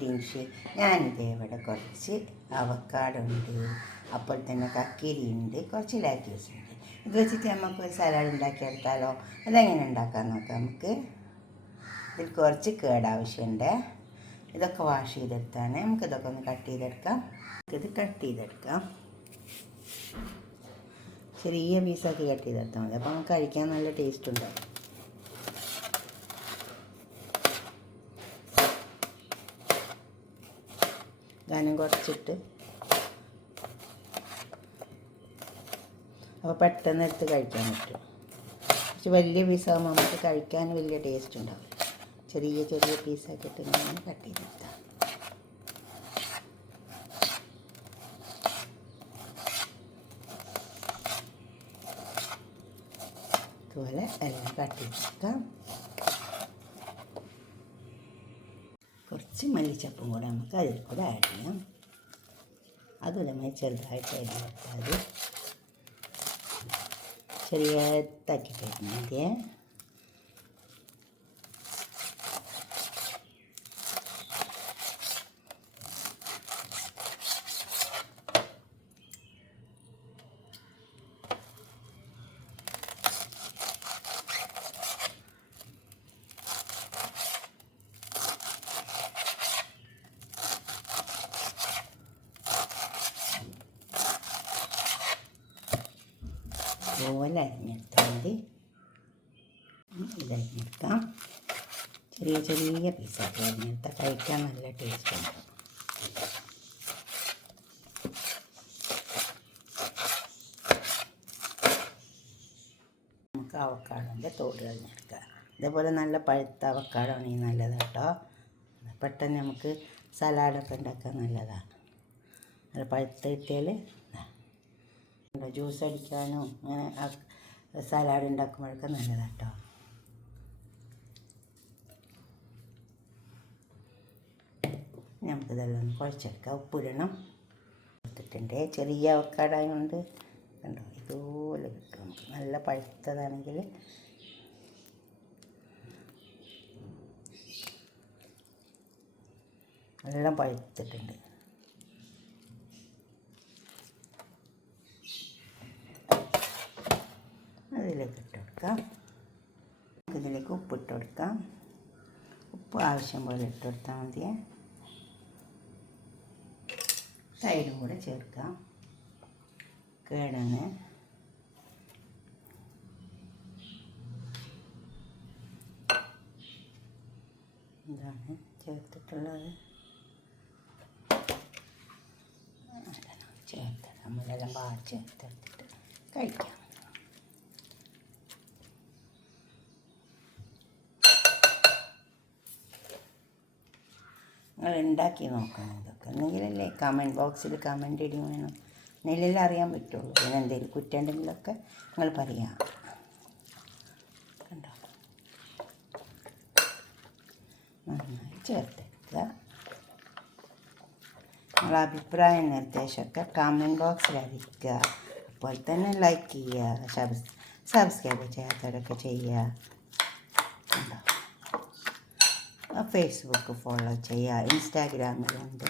Pudding. ഞാനിതേ ഇവിടെ കുറച്ച് avocado ഉണ്ട്, അപ്പോൾ തന്നെ കക്കിരി ഉണ്ട്, കുറച്ച് ലാറ്റ്യൂസ് ഉണ്ട്. ഇത് വെച്ചിട്ട് നമുക്ക് ഒരു സലാഡ് ഉണ്ടാക്കിയെടുത്താലോ? അതെങ്ങനെ ഉണ്ടാക്കാൻ നോക്കാം നമുക്ക്. ഇതിൽ കുറച്ച് കേട് ആവശ്യമുണ്ട്. ഇതൊക്കെ വാഷ് ചെയ്തെടുത്താണ്. നമുക്കിതൊക്കെ ഒന്ന് കട്ട് ചെയ്തെടുക്കാം. ഇത് കട്ട് ചെയ്തെടുക്കാം. ചെറിയ പീസാക്കി കട്ട് ചെയ്തെടുത്താൽ മതി. അപ്പോൾ നമുക്ക് കഴിക്കാൻ നല്ല ടേസ്റ്റ് ഉണ്ടാവും. ധനം കുറച്ചിട്ട് അപ്പോൾ പെട്ടെന്ന് എടുത്ത് കഴിക്കാൻ പറ്റും. കുറച്ച് വലിയ പീസാകുമ്പോൾ നമുക്ക് കഴിക്കാൻ വലിയ ടേസ്റ്റ് ഉണ്ടാവും. ചെറിയ ചെറിയ പീസാക്കിയിട്ട് ഇങ്ങനെ കട്ട് ചെയ്തെടുത്താൽ ഇതുപോലെ എല്ലാം കട്ട് ചെയ്തെടുക്കാം. കുറച്ച് മല്ലിച്ചപ്പും കൂടെ നമുക്ക് അതിൽ കൂടെ ആഡ് ചെയ്യാം. അതുപോലെ ചെറുതായിട്ട് അരിഞ്ഞെടുത്താൽ ചെറിയ തട്ടിട്ട് മതിയേ. ഇതുപോലെ അരിഞ്ഞെടുത്താൽ മതി. ഇതരിഞ്ഞെടുക്കാം. ചെറിയ ചെറിയ പീസാക്കി അരിഞ്ഞെടുത്താൽ കഴിക്കാൻ നല്ല ടേസ്റ്റ് ഉണ്ട്. നമുക്ക് അവക്കാഡോൻ്റെ തോട് കളഞ്ഞെടുക്കാം. ഇതേപോലെ നല്ല പഴുത്ത അവക്കാഡോ ആണെങ്കിൽ നല്ലതാണ് കേട്ടോ. പെട്ടെന്ന് നമുക്ക് സലാഡൊക്കെ ഉണ്ടാക്കാൻ നല്ലതാണ്. നല്ല പഴുത്ത കിട്ടിയാൽ ജ്യൂസ് അടിക്കാനും അങ്ങനെ സലാഡ് ഉണ്ടാക്കുമ്പോഴൊക്കെ നല്ലതാണ് കേട്ടോ. നമുക്കിതെല്ലാം ഒന്ന് കുഴച്ചെടുക്കാം. ഉപ്പിടണം. എടുത്തിട്ടുണ്ട്. ചെറിയ അവക്കാഡായതുകൊണ്ട് കണ്ടോ ഇതുപോലെ കിട്ടും നമുക്ക്. നല്ല പഴുത്തതാണെങ്കിൽ എല്ലാം പഴുത്തിട്ടുണ്ട്. അതിലേക്ക് ഇട്ട് കൊടുക്കാം. ഇതിലേക്ക് ഉപ്പിട്ട് കൊടുക്കാം. ഉപ്പ് ആവശ്യം പോലെ ഇട്ട് കൊടുത്താൽ മതി. തൈരും കൂടെ ചേർക്കാം. കിഴങ്ങ് ഇതാണ് ചേർത്തിട്ടുള്ളത്. നമ്മളെല്ലാം പാടി ചേർത്തെടുത്തിട്ട് കഴിക്കാം. നിങ്ങൾ ഉണ്ടാക്കി നോക്കണം. ഇതൊക്കെ എന്നെങ്കിലല്ലേ കമൻറ്റ് ബോക്സിൽ കമൻറ്റ് ഇടി വേണം. എന്നെങ്കിലും അറിയാൻ പറ്റുള്ളൂ. പിന്നെ എന്തെങ്കിലും കുറ്റുണ്ടെങ്കിലൊക്കെ നിങ്ങൾ പറയാം. കണ്ടോ നന്നായി ചേർത്തെടുക്കുക. നിങ്ങളുടെ അഭിപ്രായ നിർദ്ദേശമൊക്കെ കമൻറ്റ് ബോക്സിൽ അറിയിക്കുക. അപ്പോൾ തന്നെ ലൈക്ക് ചെയ്യുക, സബ്സ്ക്രൈബ് ചെയ്യാത്തവരൊക്കെ ചെയ്യുക. കണ്ടോ ഫേസ്ബുക്ക് ഫോളോ ചെയ്യുക, ഇൻസ്റ്റാഗ്രാമിലുണ്ട്.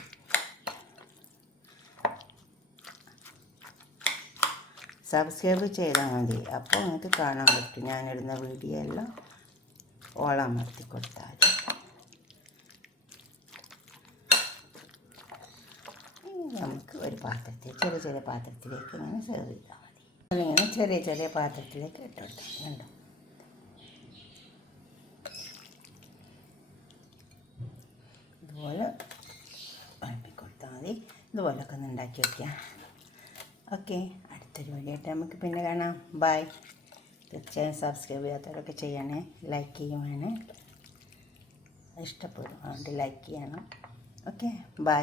സബ്സ്ക്രൈബ് ചെയ്താൽ മതി. അപ്പോൾ നിങ്ങൾക്ക് കാണാൻ പറ്റും ഞാനിടുന്ന വീഡിയോ എല്ലാം ഓളമർത്തി കൊടുത്താൽ. നമുക്ക് ഒരു പാത്രത്തിൽ ചെറിയ ചെറിയ പാത്രത്തിലേക്ക് ഇങ്ങനെ സെർവ് ചെയ്താൽ മതി. അതിങ്ങനെ ചെറിയ ചെറിയ പാത്രത്തിലേക്ക് ഇട്ട് കൊടുത്താൽ കണ്ടോ. ഇതുപോലെ വിളമ്പിക്കൊടുത്താൽ മതി. ഇതുപോലൊക്കെ ഒന്ന് ഉണ്ടാക്കി വയ്ക്കാം. ഓക്കെ, അടുത്തൊരു വീഡിയോ ആയിട്ട് നമുക്ക് പിന്നെ കാണാം. ബൈ. തീർച്ചയായും സബ്സ്ക്രൈബ് ചെയ്യാത്തവരൊക്കെ ചെയ്യണേ, ലൈക്ക് ചെയ്യുവാണ്. ഇഷ്ടപ്പെടും അതുകൊണ്ട് ലൈക്ക് ചെയ്യണം. Okay, by.